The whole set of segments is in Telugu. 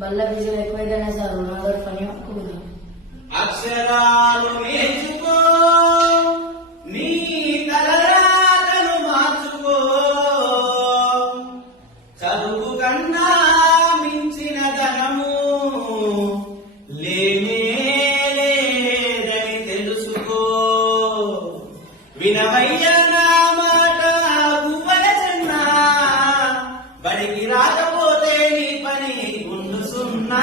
బల్ల విజయం ఎక్కువైతేనే సార్ నాదో పని ఒప్పుకుంది. అక్షరాలు నేర్చుకో, నీ తలరాతను మార్చుకో, చదువు కన్నా మించిన ధనము లేనే లేదని తెలుసుకో. వినవయ్యా నా మాట గువ్వల చిన్న, బడికి రాకపోతే నీ పని గుండు సున్నా.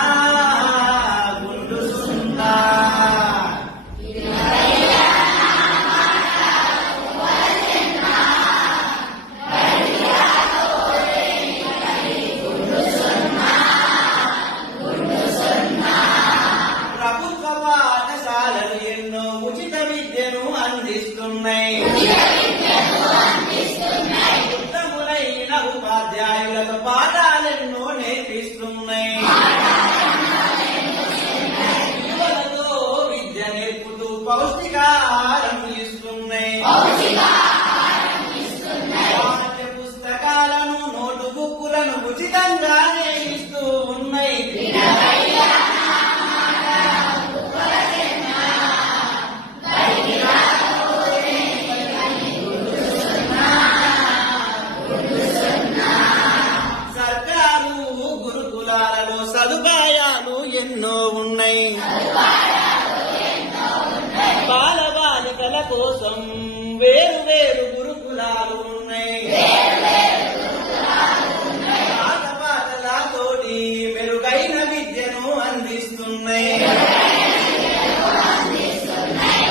ఉచిత విద్యను అందిస్తున్నాయి. ఉత్తములైన ఉపాధ్యాయులకు పాఠాలెన్నో నేర్పిస్తున్నాయి. యువతతో విద్య నేర్పుతూ పౌష్టికాహారం ఇస్తున్నాయి. పాఠ్య పుస్తకాలను, నోటు బుక్కులను ఉచితంగానే ఇస్తూ ఉన్నాయి. సదుపాయాలు ఎన్నో ఉన్నాయి. బాలబాలికల కోసం వేరు వేరు గురుకులాలు ఉన్నాయి. పాఠశాలతోటి మెరుగైన విద్యను అందిస్తున్నాయి.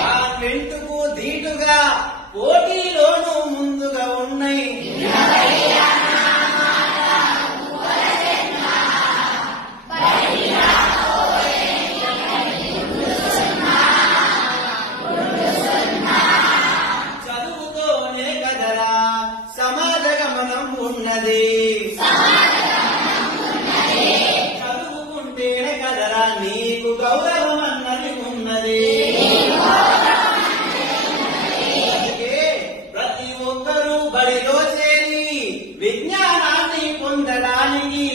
కాన్వెంటుకు ధీటుగా పోటీలోనూ ముందుగా ఉన్నాయి. ఉన్నది చదువుకుంటేనే కదరా నీకు గౌరవం అన్నది ఉన్నది. అందుకే ప్రతి ఒక్కరూ బడిలో చేరి విజ్ఞానాన్ని పొందడానికి